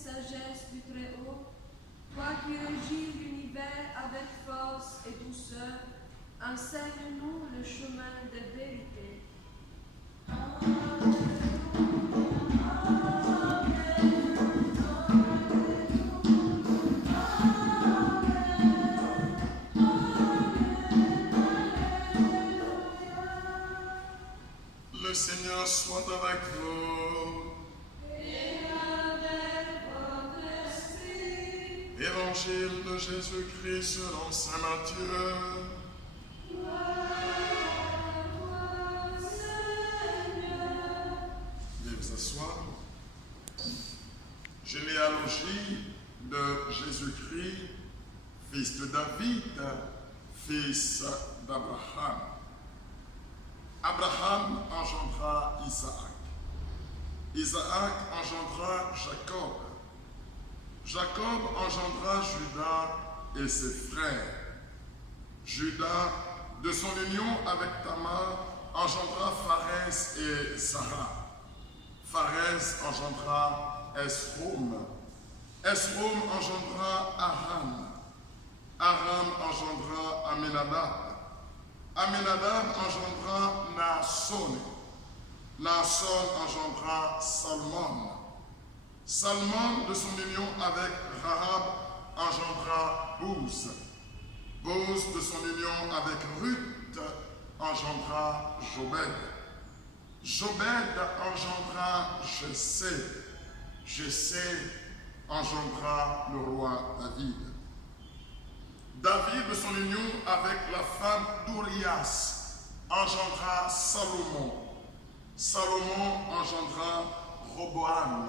sagesse du Très-Haut, toi qui régis l'univers avec force et douceur, enseigne-nous le chemin de vérité. Le Seigneur soit avec vous. Et avec votre esprit. Évangile de Jésus-Christ selon saint Matthieu. Gloire à toi, Seigneur. Veuillez vous asseoir. Généalogie de Jésus-Christ, fils de David, fils d'Abraham. Abraham engendra Isaac. Isaac engendra Jacob. Jacob engendra Judas et ses frères. Judas, de son union avec Tamar, engendra Pharès et Sarah. Pharès engendra Esrom. Esrom engendra Aram. Aram engendra Aminadab. Aminadab engendra Naasson. Naasson engendra Salmon. Salmon, de son union avec Rahab, engendra Bouz. Bouz, de son union avec Ruth, engendra Jobed. Jobed engendra Jessé. Jessé engendra le roi David. David, de son union avec la femme d'Urias, engendra Salomon. Salomon engendra Roboam.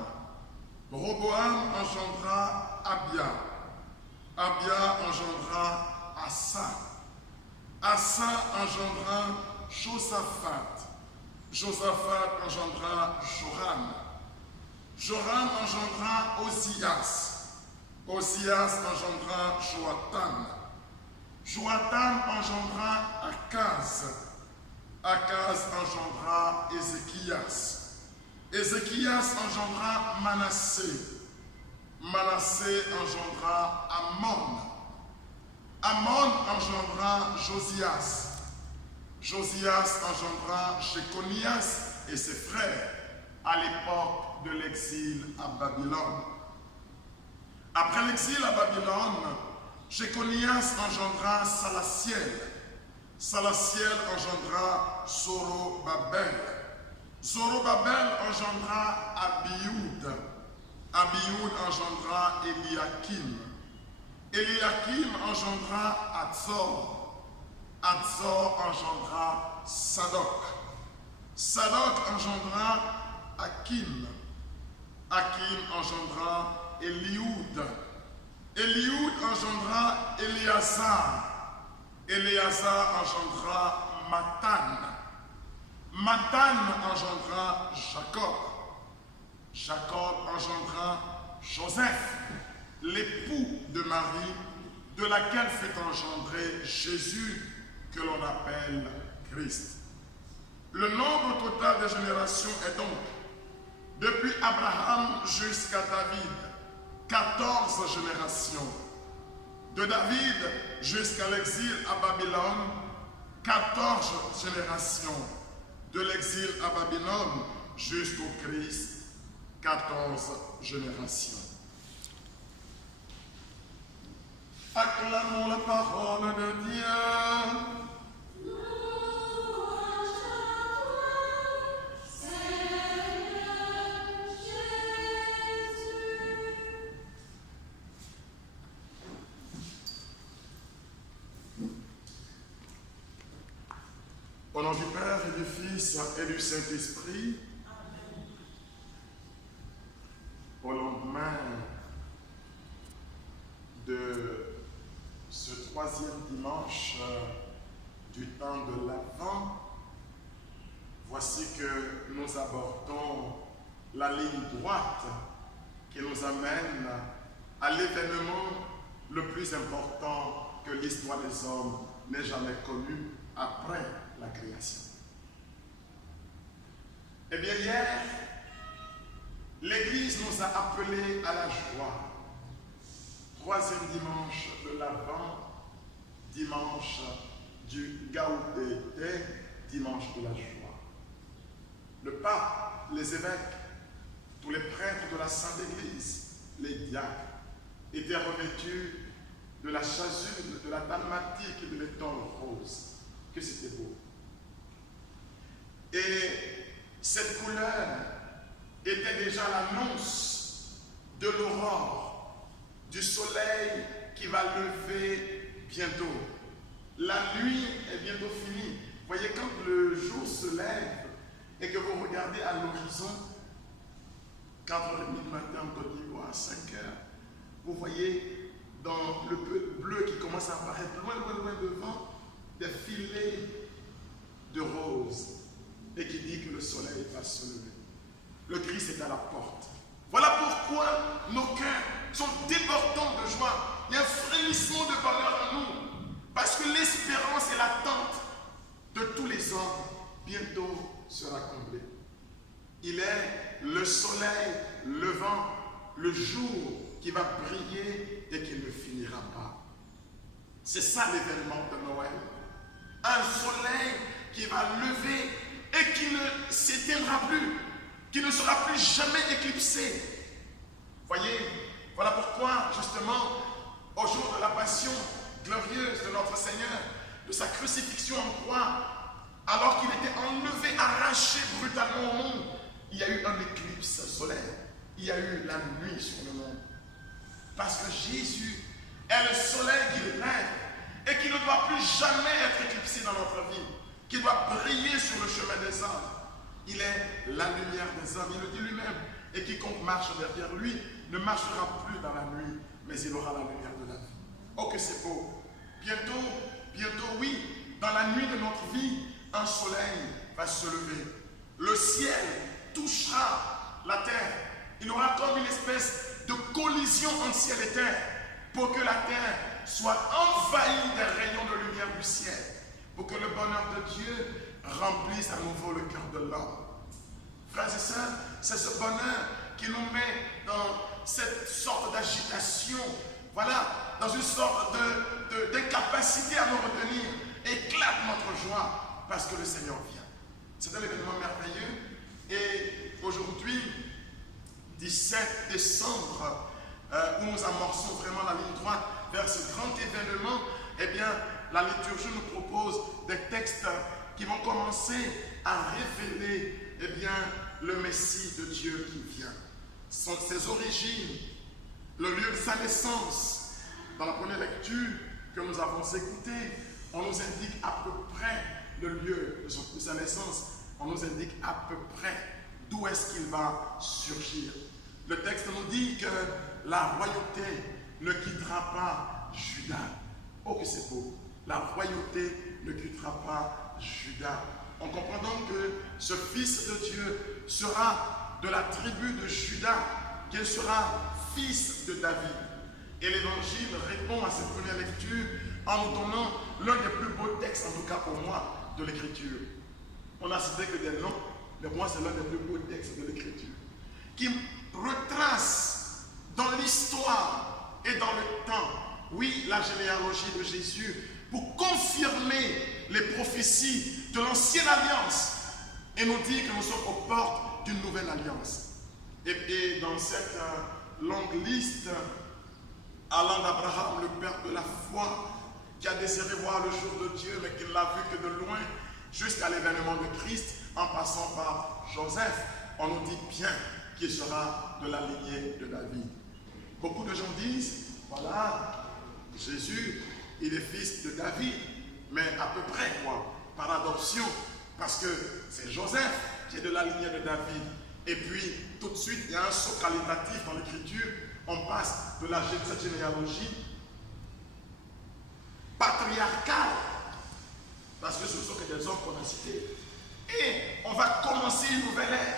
Roboam engendra Abia. Abia engendra Asa. Asa engendra Josaphat. Josaphat engendra Joram. Joram engendra Osias. Osias engendra Joatam. Joatam engendra Akaz. Akaz engendra Ézéchias. Ézéchias engendra Manassé. Manassé engendra Amon. Amon engendra Josias. Josias engendra Jéconias et ses frères à l'époque de l'exil à Babylone. Après l'exil à Babylone, Jéconias engendra Salathiel. Salathiel engendra Zorobabel. Zorobabel engendra Abioud. Abioud engendra Eliakim. Eliakim engendra Azor. Azor engendra Sadok. Sadok engendra Akim. Akim engendra Élioud. Élioud engendra Éléazar. Éléazar engendra Mathan. Mathan engendra Jacob. Jacob engendra Joseph, l'époux de Marie, de laquelle fut engendré Jésus, que l'on appelle Christ. Le nombre total des générations est donc, depuis Abraham jusqu'à David, 14 générations. De David jusqu'à l'exil à Babylone, 14 générations. De l'exil à Babylone jusqu'au Christ, 14 générations. Acclamons la parole de Dieu. Au nom du Père et du Fils et du Saint-Esprit, au lendemain de ce troisième dimanche du temps de l'Avent, voici que nous abordons la ligne droite qui nous amène à l'événement le plus important que l'histoire des hommes n'ait jamais connu après la création. Eh bien, hier, L'Église nous a appelés à la joie. Troisième dimanche de l'Avent, dimanche du Gaudete, dimanche de la joie. Le pape, les évêques, tous les prêtres de la Sainte Église, les diacres, étaient revêtus de la chasuble, de la dalmatique et de l'étole rose. Que c'était beau. Et cette couleur était déjà l'annonce de l'aurore, du soleil qui va lever bientôt. La nuit est bientôt finie. Vous voyez, quand le jour se lève et que vous regardez à l'horizon, 4h30 du matin en Côte d'Ivoire, à 5h, vous voyez dans le bleu qui commence à apparaître loin devant, des filets de roses et qui dit que le soleil va se lever. Le Christ est à la porte. Voilà pourquoi nos cœurs sont débordants de joie. Il y a un frémissement de bonheur en nous. Parce que l'espérance et l'attente de tous les hommes bientôt sera comblée. Il est le soleil levant, le jour qui va briller et qui ne finira pas. C'est ça l'événement de Noël. Un soleil qui va lever et qui ne s'éteindra plus, qui ne sera plus jamais éclipsé. Voyez, voilà pourquoi justement au jour de la passion glorieuse de notre Seigneur, de sa crucifixion en croix, alors qu'il était enlevé, arraché brutalement au monde, il y a eu un éclipse solaire, il y a eu la nuit sur le monde. Parce que Jésus est le soleil qui règne et qui ne doit plus jamais être éclipsé dans notre vie, qui doit briller sur le chemin des hommes. Il est la lumière des hommes, il le dit lui-même. Et quiconque marche derrière lui ne marchera plus dans la nuit, mais il aura la lumière de la vie. Oh, que c'est beau! Bientôt, oui, dans la nuit de notre vie, un soleil va se lever. Le ciel touchera la terre. Il y aura comme une espèce de collision entre ciel et terre pour que la terre soit envahie des rayons de lumière du ciel, pour que le bonheur de Dieu remplisse à nouveau le cœur de l'homme. Frères et sœurs, c'est ce bonheur qui nous met dans cette sorte d'agitation, voilà, dans une sorte d'incapacité à nous retenir. Éclate notre joie parce que le Seigneur vient. C'est un événement merveilleux. Et aujourd'hui, 17 décembre, où nous amorçons vraiment la ligne droite vers ce grand événement, eh bien, la liturgie nous propose des textes qui vont commencer à révéler, eh bien, le Messie de Dieu qui vient. Ses origines, le lieu de sa naissance. Dans la première lecture que nous avons écoutée, on nous indique à peu près le lieu de sa naissance. On nous indique à peu près d'où est-ce qu'il va surgir. Le texte nous dit que la royauté ne quittera pas Juda. Oh, que c'est beau! La royauté ne quittera pas Juda. On comprend donc que ce Fils de Dieu sera de la tribu de Juda, qu'il sera fils de David. Et l'Évangile répond à cette première lecture en nous donnant l'un des plus beaux textes, en tout cas pour moi, de l'Écriture. On n'a cité que des noms, mais pour moi c'est l'un des plus beaux textes de l'Écriture, qui retrace dans l'histoire et dans le temps, oui, la généalogie de Jésus, pour confirmer les prophéties de l'ancienne alliance et nous dire que nous sommes aux portes d'une nouvelle alliance. Et dans cette longue liste, allant d'Abraham, le père de la foi, qui a désiré voir le jour de Dieu, mais qui l'a vu que de loin, jusqu'à l'événement de Christ, en passant par Joseph, on nous dit bien qu'il sera de la lignée de David. Beaucoup de gens disent, voilà, Jésus, il est fils de David, mais à peu près quoi, par adoption, parce que c'est Joseph qui est de la lignée de David. Et puis, tout de suite, il y a un saut qualitatif dans l'Écriture, on passe de cette généalogie patriarcale, parce que ce sont que des hommes qu'on a cités, et on va commencer une nouvelle ère,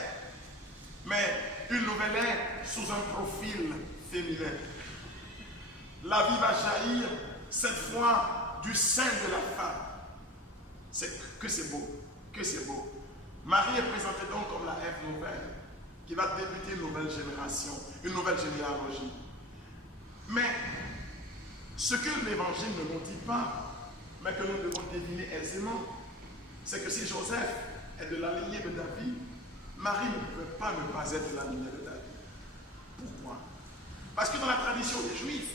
mais une nouvelle ère sous un profil féminin. La vie va jaillir cette fois du sein de la femme. C'est beau, que c'est beau. Marie est présentée donc comme la Ève nouvelle, qui va débuter une nouvelle génération, une nouvelle généalogie. Mais ce que l'Évangile ne nous dit pas, mais que nous devons deviner aisément, c'est que si Joseph est de la lignée de David, Marie ne pouvait pas ne pas être de la lignée de David. Pourquoi? Parce que dans la tradition des Juifs,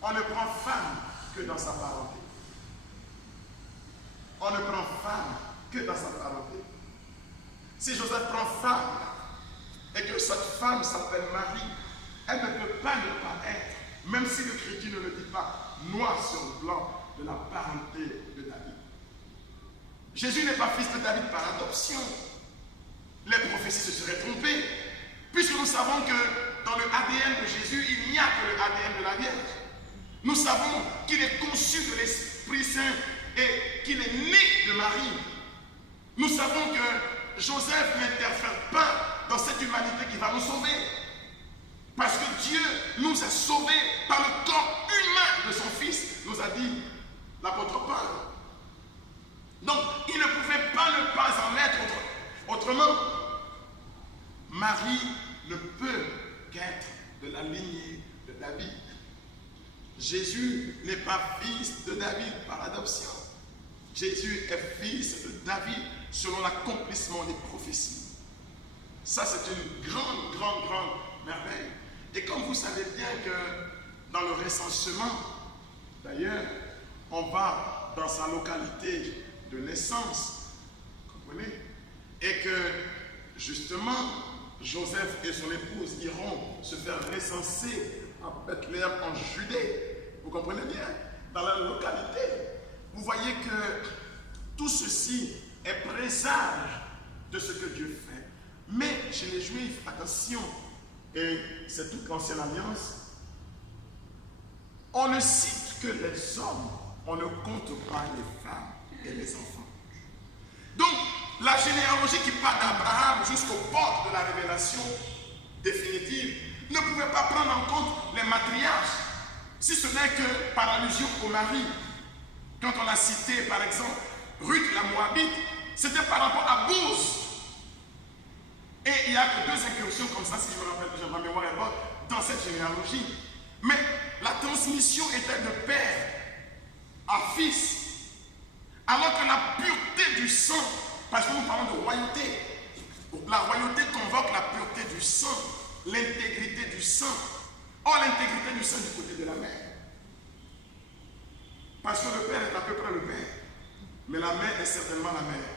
on ne prend femme que dans sa parenté. On ne prend femme que dans sa parenté. Si Joseph prend femme et que cette femme s'appelle Marie, elle ne peut pas ne pas être, même si le chrétien ne le dit pas, noir sur blanc de la parenté de David. Jésus n'est pas fils de David par adoption. Les prophéties se seraient trompées, puisque nous savons que dans le ADN de Jésus, il n'y a que le ADN de la Vierge. Nous savons qu'il est conçu de l'Esprit Saint et qu'il est né de Marie. Nous savons que Joseph n'interfère pas dans cette humanité qui va nous sauver. Parce que Dieu nous a sauvés par le corps humain de son Fils, nous a dit l'apôtre Paul. Donc, il ne pouvait pas ne pas en être autrement. Marie ne peut qu'être de la lignée de David. Jésus n'est pas fils de David par adoption. Jésus est fils de David selon l'accomplissement des prophéties. Ça, c'est une grande merveille. Et comme vous savez bien que dans le recensement, d'ailleurs, on va dans sa localité de naissance, comprenez? Et que, justement, Joseph et son épouse iront se faire recenser à Bethléem en Judée. Vous comprenez bien? Dans la localité. Vous voyez que tout ceci est présage de ce que Dieu fait. Mais chez les Juifs, attention, et c'est toute l'ancienne alliance, on ne cite que les hommes, on ne compte pas les femmes et les enfants. Donc, la généalogie qui part d'Abraham jusqu'aux portes de la révélation définitive ne pouvait pas prendre en compte les matriarches, si ce n'est que par allusion au mari. Quand on a cité, par exemple, Ruth la Moabite, c'était par rapport à Bouz. Et il n'y a que 2 incursions comme ça, si je me rappelle, ma mémoire est bonne, dans cette généalogie. Mais la transmission était de père à fils. Alors que la pureté du sang, parce que nous parlons de royauté, la royauté convoque la pureté du sang, l'intégrité du sang. Or, l'intégrité du sang du côté de la mère. Parce que le père est à peu près le père, mais la mère est certainement la mère.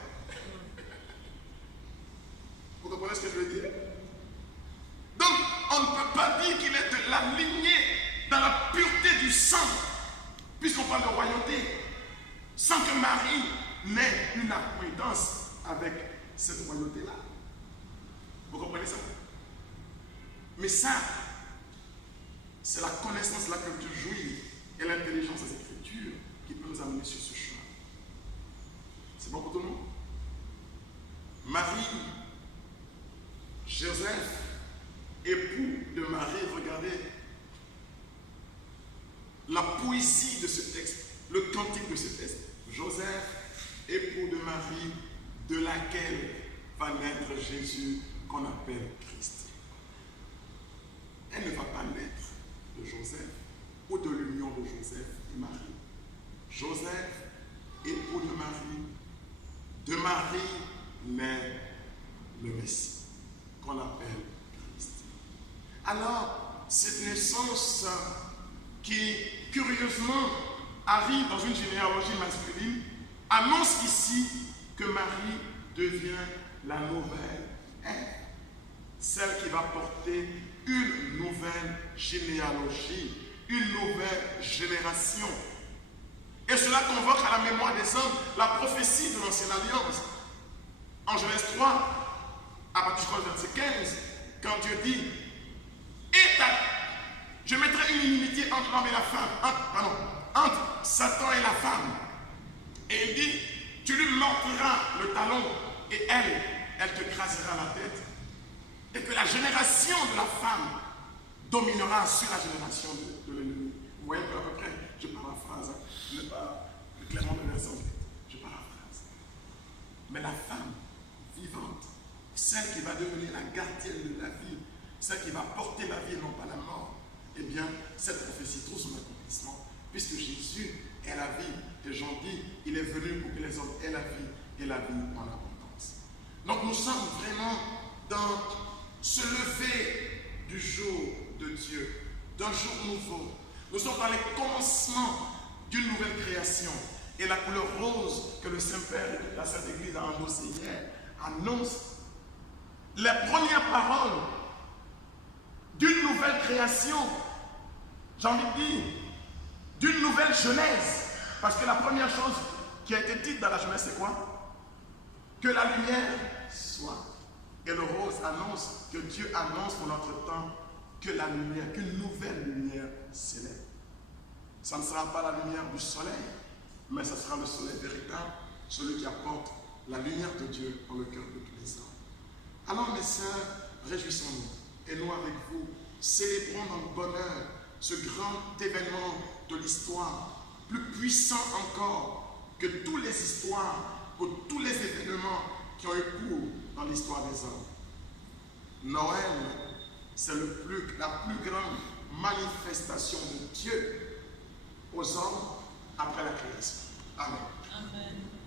Vous comprenez ce que je veux dire? Donc, on ne peut pas dire qu'il est de la lignée dans la pureté du sang, puisqu'on parle de royauté, sans que Marie n'ait une acquaintance avec cette royauté-là. Vous comprenez ça? Mais ça, c'est la connaissance de la culture juive et l'intelligence des Écritures qui peut nous amener sur ce chemin. C'est bon pour tout le monde? Marie, Joseph, époux de Marie, regardez la poésie de ce texte, le cantique de ce texte. Joseph, époux de Marie, de laquelle va naître Jésus qu'on appelle Christ. Elle ne va pas naître de Joseph ou de l'union de Joseph et Marie. Joseph, époux de Marie naît le Messie, qu'on appelle Christ. Alors, cette naissance qui, curieusement, arrive dans une généalogie masculine, annonce ici que Marie devient la nouvelle Ève, celle qui va porter une nouvelle généalogie, une nouvelle génération. Et cela convoque à la mémoire des hommes la prophétie de l'Ancienne Alliance. En Genèse 3, à partir du verset 15, quand Dieu dit « Je mettrai une inimitié entre l'homme et la femme, entre Satan et la femme. » Et il dit « Tu lui mordiras le talon et elle te crasera la tête. » Et que la génération de la femme dominera sur la génération de l'ennemi. Vous voyez à peu près, je paraphrase, je n'ai pas clairement le verset, je paraphrase. Mais la femme vivante celle qui va devenir la gardienne de la vie, celle qui va porter la vie et non pas la mort, eh bien, cette prophétie trouve son accomplissement, puisque Jésus est la vie. Et Jean dit, il est venu pour que les hommes aient la vie et la vie en abondance. Donc nous sommes vraiment dans ce lever du jour de Dieu, d'un jour nouveau. Nous sommes dans les commencements d'une nouvelle création. Et la couleur rose que le Saint-Père de la Sainte Église a annoncée hier annonce les premières paroles d'une nouvelle création. J'ai envie de dire, d'une nouvelle Genèse. Parce que la première chose qui a été dite dans la Genèse, c'est quoi? Que la lumière soit. Et le rose annonce, que Dieu annonce pour notre temps, que la lumière, qu'une nouvelle lumière s'élève. Ça ne sera pas la lumière du soleil, mais ce sera le soleil véritable, celui qui apporte la lumière de Dieu dans le cœur de tous les hommes. Alors mes sœurs, réjouissons-nous, et nous avec vous, célébrons dans le bonheur ce grand événement de l'histoire, plus puissant encore que toutes les histoires, que tous les événements qui ont eu cours dans l'histoire des hommes. Noël, c'est la plus grande manifestation de Dieu aux hommes après la création. Amen. Amen.